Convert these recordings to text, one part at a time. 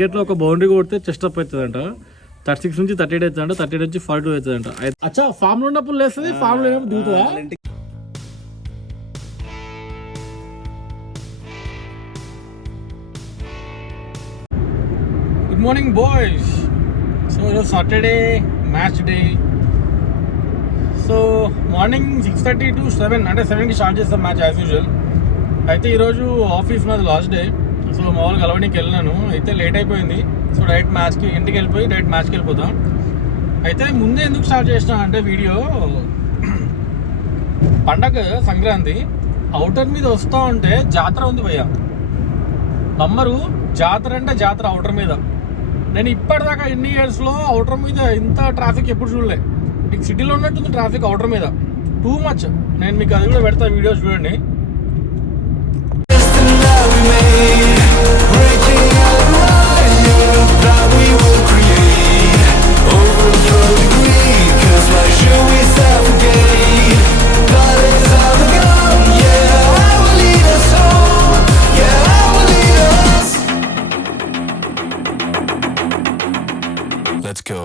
క్రికెట్లో ఒక బౌండరీ కొడితే చెస్ట్ అప్ అవుతుందంట, 36 నుంచి 38 అవుతుందంట, 38 నుంచి 42 అవుతుందంట. అచ్చా ఫామ్ లో ఉన్నప్పుడు లేస్తుంది, ఫామ్ లో లేనప్పుడు దిగుతుందా? Good morning boys. సో ఈరోజు Saturday match day. So morning 6:30 to 7 అంటే 7కి స్టార్ట్ చేస్తాం మ్యాచ్ యాజ్ యూజువల్. అయితే ఈరోజు ఆఫీస్ నాది లాస్ట్ డే. సో మామూలుగా కలవడానికి వెళ్ళినాను, అయితే లేట్ అయిపోయింది. సో డైరెక్ట్ మ్యాచ్కి ఇంటికి వెళ్ళిపోయి డైరెక్ట్ మ్యాచ్కి వెళ్ళిపోతాం. అయితే ముందే ఎందుకు స్టార్ట్ చేసిన అంటే వీడియో, పండగ సంక్రాంతి అవుటర్ మీద వస్తూ ఉంటే జాతర ఉంది భయ్య, నమ్మరు. జాతర అంటే జాతర అవుటర్ మీద. నేను ఇప్పటిదాకా ఎన్ని ఇయర్స్లో అవుటర్ మీద ఇంత ట్రాఫిక్ ఎప్పుడు చూడలే. మీకు సిటీలో ఉన్నట్టుంది ట్రాఫిక్ అవుటర్ మీద, టూ మచ్. నేను మీకు అది కూడా పెడతా, వీడియోస్ చూడండి. Let's go.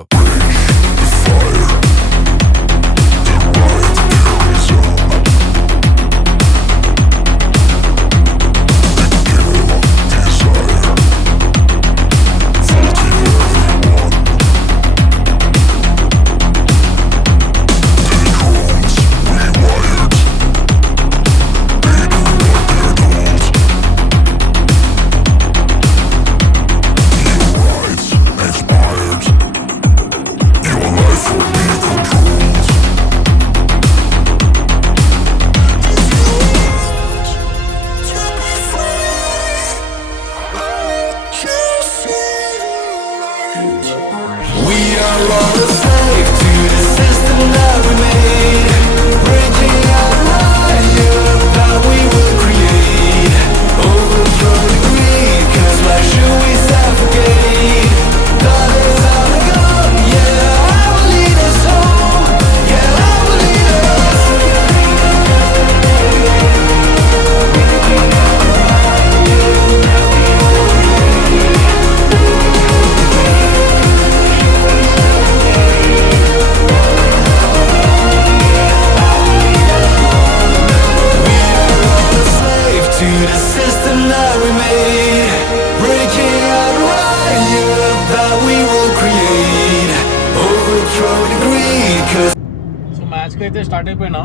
మ్యాచ్కి అయితే స్టార్ట్ అయిపోయినా.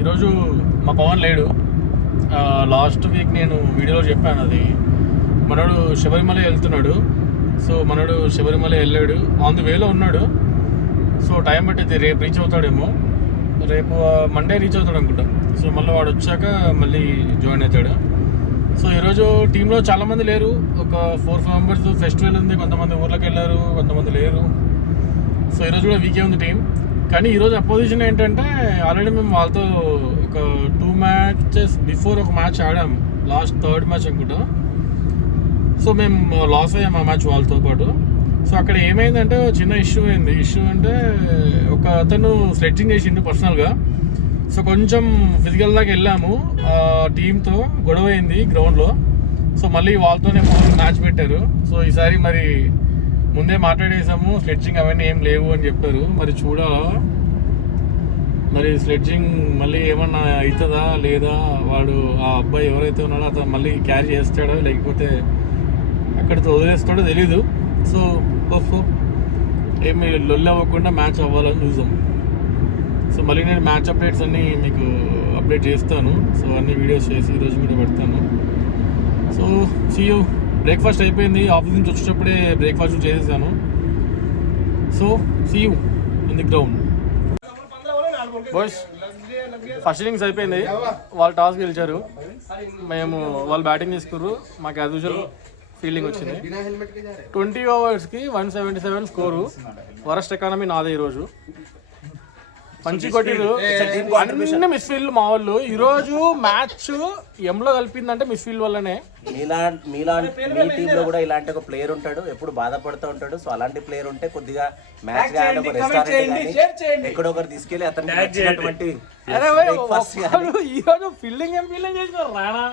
ఈరోజు మా పవన్ లేడు. లాస్ట్ వీక్ నేను వీడియోలో చెప్పాను, అది మనోడు శబరిమల వెళ్తున్నాడు. సో మనోడు శబరిమల వెళ్ళాడు, ఆన్ ది వేలో ఉన్నాడు. సో టైం పట్టింది, రేపు రీచ్ అవుతాడేమో, రేపు మండే రీచ్ అవుతాడు అనుకుంటా. సో మళ్ళీ వాడు వచ్చాక మళ్ళీ జాయిన్ అవుతాడు. సో ఈరోజు టీంలో చాలామంది లేరు, ఒక 4-5 మెంబర్స్. ఫెస్టివల్ ఉంది, కొంతమంది ఊర్లోకి వెళ్ళారు, కొంతమంది లేరు. సో ఈరోజు కూడా వీకే ఉంది టీం. కానీ ఈరోజు అపోజిషన్ ఏంటంటే, ఆల్రెడీ మేము వాళ్ళతో ఒక 2 మ్యాచెస్ బిఫోర్ ఒక మ్యాచ్ ఆడాము, లాస్ట్ 3rd మ్యాచ్ అనుకుంటా. సో మేము లాస్ అయ్యాము ఆ మ్యాచ్ వాళ్ళతో పాటు. సో అక్కడ ఏమైందంటే చిన్న ఇష్యూ అయింది. ఇష్యూ అంటే ఒక అతను స్లెడ్జింగ్ చేసిండు పర్సనల్గా. సో కొంచెం ఫిజికల్ దాకా వెళ్ళాము, టీంతో గొడవ అయింది గ్రౌండ్లో. సో మళ్ళీ వాళ్ళతోనే మ్యాచ్ పెట్టారు. సో ఈసారి మరి ముందే మాట్లాడేసాము, స్లెడ్జింగ్ అవన్నీ ఏం లేవు అని చెప్పారు. మరి చూడాలా, మరి స్లెడ్జింగ్ మళ్ళీ ఏమన్నా అవుతుందా లేదా, వాడు ఆ అబ్బాయి ఎవరైతే ఉన్నాడో అతను మళ్ళీ క్యారీ చేస్తాడో లేకపోతే అక్కడితో వదిలేస్తాడో తెలీదు. సో ఏమి లొల్లి అవ్వకుండా మ్యాచ్ అవ్వాలని చూసాం. సో మళ్ళీ నేను మ్యాచ్ అప్డేట్స్ అన్నీ మీకు అప్డేట్ చేస్తాను. సో అన్ని వీడియోస్ చేసి ఈరోజు కూడా పెడతాను. So see you. బ్రేక్ఫాస్ట్ అయిపోయింది, ఆఫీస్ నుంచి వచ్చేటప్పుడే బ్రేక్ఫాస్ట్ చేసేసాను. So see you in the ground boys. First innings అయిపోయింది, వాళ్ళు టాస్ గెలిచారు, వాళ్ళు బ్యాటింగ్ చేసుకుర్రు. మాకు యాజ్ యూజువల్ ఫీల్డింగ్ వచ్చింది. 20 ఓవర్స్కి 177 స్కోరు. వరస్ట్ ఎకానమీ నాదే ఈరోజు. మంచి కొట్టిరు, అన్ని మిస్ ఫీల్డ్ మా వాళ్ళు. ఈరోజు మ్యాచ్ ఎంలో కలిపిందంటే మిస్ ఫీల్డ్ వల్లనే. మీ టీంలో కూడా ఇలాంటి ఒక ప్లేయర్ ఉంటాడు, ఎప్పుడు బాధపడుతూ ఉంటాడు. సో అలాంటి ప్లేయర్ ఉంటే కొద్దిగా మ్యాచ్ కానీ ఒక రెస్టారెంట్ ఎక్కడో ఒకరు తీసుకెళ్లి అతనికి నచ్చినటువంటి ఈరోజు ఫీల్డింగ్ ఏం ఫీల్డింగ్ చేసినారు రానా.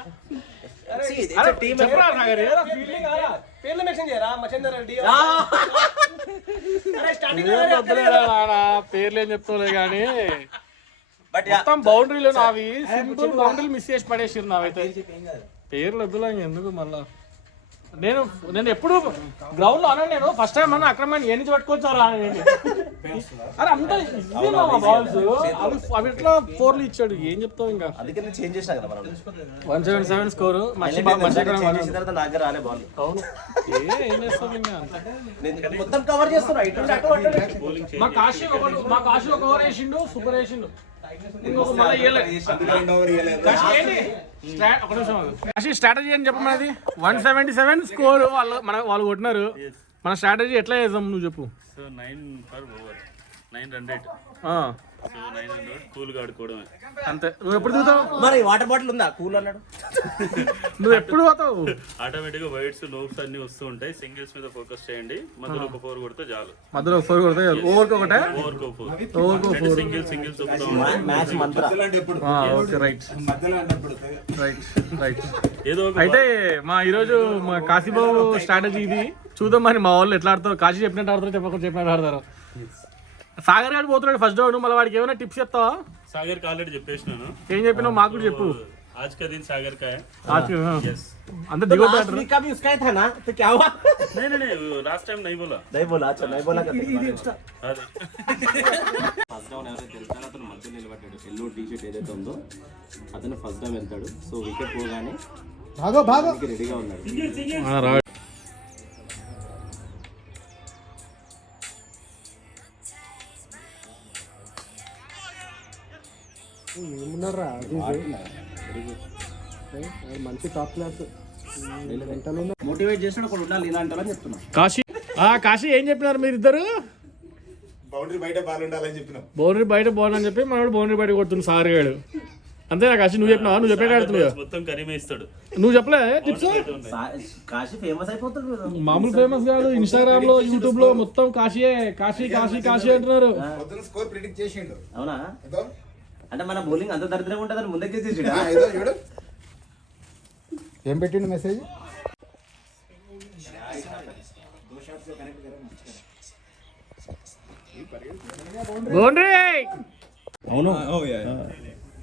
పేర్లు మెన్షన్ చేయరా మచేందర్ రెడ్డి పేర్లు ఏం చెప్తావులే కానీ మొత్తం బౌండరీలో నావి సింపుల్ బౌండరీలు మిస్ చేసి పడేసారు నావైతే. పేర్లు వద్దులే ఎందుకు మళ్ళా. నేను ఎప్పుడు గ్రౌండ్ లో అన్నాను, నేను ఫస్ట్ టైం అన్న అక్రమాన్ని ఏ నుంచి పట్టుకొచ్చారా అని. అరే అంత బాల్స్ అవి ఎట్లా 4లు ఇచ్చాడు, ఏం చెప్తావు ఇంకా. అందుకే నేను చేంజ్ చేసినా కదా మనం 177 స్కోరు. అవును ఏం చేస్తాం ఇంకా మొత్తం కవర్ చేస్తున్నా. మా కాశీ ఒక ఓవర్ వేసిండు, సూపర్ వేసిండు. స్ట్రాటజీ అని చెప్పమన్నది 177 స్కోర్ వాళ్ళు కొట్టినారు. మన స్ట్రాటజీ ఎట్లా చేద్దాం నువ్వు చెప్పు. So 9 per over 900 so 900 cool గా ఆడుకోవడమే అంతే. నువ్వు ఎప్పుడు దిగుతావు మరి? వాటర్ బాటిల్ ఉందా కూల్ అన్నాడు. నువ్వు ఎప్పుడు పోతావు? ఆటోమేటిక్ గా వైడ్స్ నోబ్స్ అన్ని వస్తూ ఉంటాయి. సింగిల్స్ మీద ఫోకస్ చేయండి. మధ్యలో ఒక 4 కొడితే చాలు. మధ్యలో 4 కొడితే ఓవర్కి ఒకటే, ఓవర్కో 4 సింగిల్స్ మ్యాచ్ మంత్ర. Okay right right. ఏదో అయితే మా ఈరోజు మా కాశీబాబు స్ట్రాటజీ ఇది. చూద్దాం మరి మా వాళ్ళు ఎట్లా ఆడతారు. కాశీ చెప్పినట్టు ఆడతారు, చెప్పినట్టు ఆడతారు. సాగర్ గారు పోతున్నాడు ఫస్ట్ రౌండ్. మళ్ళీ వాడికి ఏమైనా టిప్స్ చెప్తావా? సాగర్ ఆల్రెడీ చెప్పేసినాను. ఏం చెప్పినావు మాకు కూడా చెప్పు. आज का दिन सागर का है. यस. अंदर दिगो बैठ रहा. का भी उसका ही था ना, तो क्या हुआ? नहीं लास्ट टाइम नहीं बोला. अच्छा नहीं बोला अरे ఫస్ట్ డౌన్ ఎవరైతే వెళ్తాడో అతను మధ్య నిలబడ్డాడు. ఎల్లో టీ షర్ట్ ఏదైతే ఉందో అతను ఫస్ట్ డౌన్ వెళ్తాడు. సో వికెట్ పోగానే రెడీగా ఉన్నాడు. మంచి టాప్ క్లాస్ మోటివేట్ చేసినప్పుడు ఒకడు ఉండాలి ఇలాంటి వాళ్ళని చెప్తున్నా. కాశీ ఏం చెప్పినారు మీరు ఇద్దరు? బౌండరీ బయట బాల్ ఉండాలని చెప్పినాం. బౌండరీ బయట బాల్ అని చెప్పి మనోడు బౌండరీ బయట కొడుతుంది సార్ గాడు. అంతేనా కాశీ? నువ్వు చెప్పినావా? నువ్వు చెప్పే ఆడుతున్నావు, మొత్తం కరిమే ఇస్తాడు. నువ్వు చెప్పలే టిప్స్? కాశీ ఫేమస్ అయిపోతాడు. మామూలు ఫేమస్ కాదు, ఇన్స్టాగ్రామ్ లో యూట్యూబ్ లో మొత్తం కాశీయే. కాశీ అంటున్నారు. స్కోర్ ప్రిడిక్ట్ చేసిండు. అవునా? అంటే మన బౌలింగ్ అంత దరిద్రంగా ఉంటుందని ముందే చేసేసాడు. చూడు ఏం పెట్టిండు మెసేజ్. బౌండరీ. అవును.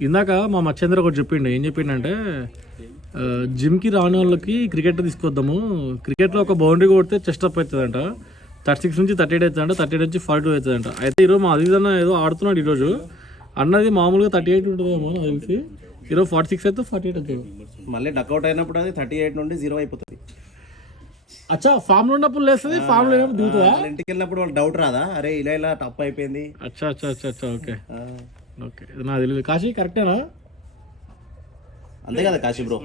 ఇందాక మా మచ్చేంద్ర ఒకటి చెప్పిండు. ఏం చెప్పిండంటే జిమ్కి రాని వాళ్ళకి క్రికెట్ తీసుకొద్దాము. క్రికెట్లో ఒక బౌండరీ కొడితే చెస్ట్ అప్ అవుతుందంట. 36 నుంచి 38 అవుతుందంట, 38 నుంచి 42 అవుతుందంట. అయితే ఈరోజు మా అదిదన్న ఏదో ఆడుతున్నాడు ఈరోజు. అన్నది మామూలుగా 38 ఉంటుందేమో నాకు తెలిసి. ఈరోజు 46 అయితే 48 అవుతుంది. మళ్ళీ డక్అవుట్ అయినప్పుడు అది 38 నుండి 0 అయిపోతుంది. అచ్చా ఫామ్ లో ఉన్నప్పుడు లేస్తుంది, ఫామ్ లో లేనప్పుడు దిగుతుందా? ఇంటికి వెళ్ళినప్పుడు వాళ్ళు డౌట్ రాదా, అరే ఇలా టప్ అయిపోయింది. అచ్చా ఓకే ఓకే. నాకు తెలియదు. కాశీ కరెక్టేనా? అంతే కదా కాశీ బ్రో.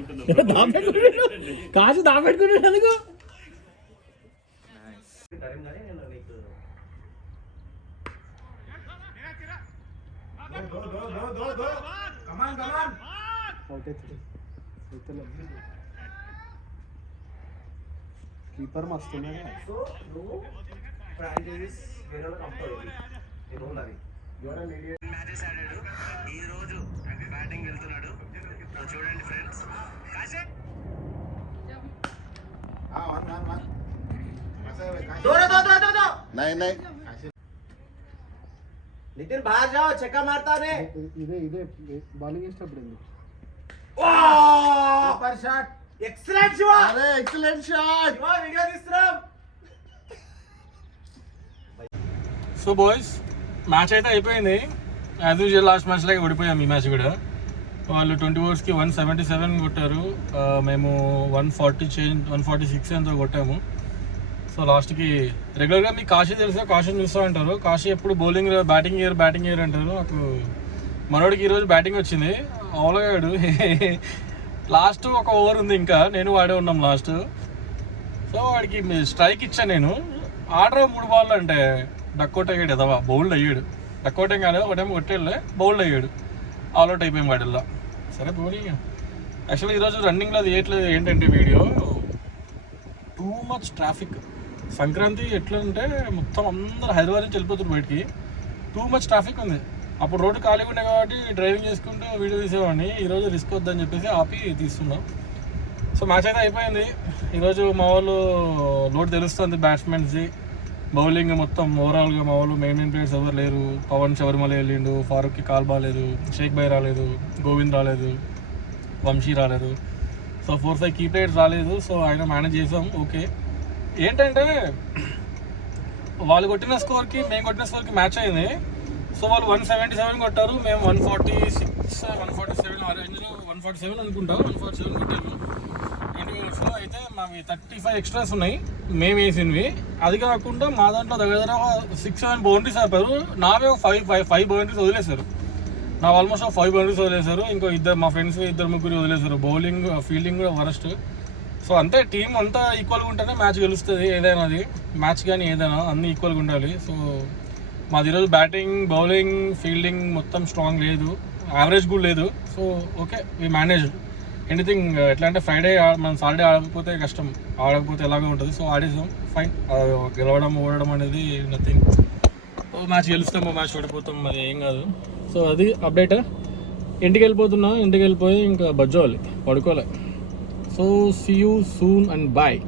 కాశీ దాపెట్టుకుంటాడు ఎందుకు? కీపర్ మస్తు చూడండి ఫ్రెండ్స్. నితిన్ బాహర్ జాओ, చెక్కా మారతా రే. ఇదే బౌలింగ్ ఇష్టపడు. Super shot, excellent shot. అరే ఎక్సలెంట్ షాట్. వీడియో తీస్తున్నాం. సో బాయ్స్ మ్యాచ్ అయితే అయిపోయింది. యాజ్ యూజువల్ లాస్ట్ మ్యాచ్ లాగా ఓడిపోయాం ఈ మ్యాచ్ కూడా. వాళ్ళు 20 ఓవర్స్కి 177 కొట్టారు. మేము 146 ఎంతో కొట్టాము. సో లాస్ట్కి రెగ్యులర్గా మీకు కాశీ తెలుసా, కాశీ చూస్తూ ఉంటారు. కాశీ ఎప్పుడు బౌలింగ్ బ్యాటింగ్ ఇయర్ అంటారు. నాకు మనోడికి ఈరోజు బ్యాటింగ్ వచ్చింది. అవలగాడు లాస్ట్ ఒక ఓవర్ ఉంది, ఇంకా నేను వాడే ఉన్నాం లాస్ట్. సో వాడికి స్ట్రైక్ ఇచ్చాను నేను. ఆర్డర్ 3 బాల్ అంటే డక్అవుట్ అయ్యాడు. ఎదవా బౌల్డ్ అయ్యాడు. డక్అవుట్ ఏం కాలేదు, ఒకటేమో కొట్టేళ్ళే బౌల్డ్ అయ్యాడు. ఆల్అౌట్ అయిపోయాం వాడిల్లా. సరే బౌలింగ్. యాక్చువల్లీ ఈరోజు రన్నింగ్లో అది ఏంటంటే video too much traffic. Sankranti ఎట్లా అంటే మొత్తం అందరూ హైదరాబాద్ నుంచి వెళ్ళిపోతున్నారు బయటికి. టూ మచ్ ట్రాఫిక్ ఉంది. అప్పుడు రోడ్డు ఖాళీగా ఉండే కాబట్టి డ్రైవింగ్ చేసుకుంటూ వీడియో తీసేవాడిని. ఈరోజు రిస్క్ వద్దని చెప్పేసి ఆపి తీస్తున్నాం. సో మ్యాచ్ అయితే అయిపోయింది. ఈరోజు మా వాళ్ళు లోడ్ తెలుస్తుంది బ్యాట్స్మెన్స్ది. బౌలింగ్ మొత్తం ఓవరాల్గా మా వాళ్ళు మెయిన్ ప్లేయర్స్ ఎవరు లేరు. పవన్ శబరిమల వెళ్ళిండు, ఫారూక్కి కాల్ బాగాలేదు, షేక్ భాయ్ రాలేదు, గోవింద్ రాలేదు, వంశీ రాలేదు. సో 4-5 కీ ప్లేయర్స్ రాలేదు. సో ఆయన మేనేజ్ చేసాం. ఓకే, ఏంటంటే వాళ్ళు కొట్టిన స్కోర్కి మేము కొట్టిన స్కోర్కి మ్యాచ్ అయింది. సో వాళ్ళు 177 కొట్టారు, మేము 146, 147 ఆ రేంజ్లో 147 అనుకుంటా, 147 కొట్టాము 20 ఓవర్స్లో. అయితే మావి 35 ఎక్స్ట్రాస్ ఉన్నాయి మేము వేసినవి. అది కాకుండా మా దాంట్లో దగ్గర 6-7 బౌండరీస్ ఆపారు. నావే 5 బౌండరీస్ వదిలేశారు. నా ఆల్మోస్ట్ 5 బౌండరీస్ వదిలేశారు. ఇంకో మా ఫ్రెండ్స్ 2-3 వదిలేశారు. బౌలింగ్ ఫీల్డింగ్ కూడా వరస్ట్. సో అంతే, టీం అంతా ఈక్వల్గా ఉంటేనే మ్యాచ్ గెలుస్తుంది. ఏదైనా అది మ్యాచ్ కానీ ఏదైనా అన్నీ ఈక్వల్గా ఉండాలి. సో మాది ఈరోజు బ్యాటింగ్, బౌలింగ్, ఫీల్డింగ్ మొత్తం స్ట్రాంగ్ లేదు, యావరేజ్ కూడా లేదు. So okay, we manage anything. ఎట్లా అంటే ఫ్రైడే మనం సాటర్డే ఆడకపోతే కష్టం, ఆడకపోతే ఎలాగో ఉంటుంది. సో ఆడేసాం, ఫైన్. గెలవడం ఓడడం అనేది నథింగ్. మ్యాచ్ గెలుస్తాము, మ్యాచ్ ఓడిపోతాం, అది ఏం కాదు. సో అది అప్డేట్. ఇంటికి వెళ్ళిపోతున్నా, ఇంటికి వెళ్ళిపోయి ఇంకా బజ్జోవాలి, పడుకోవాలి. So see you soon and bye.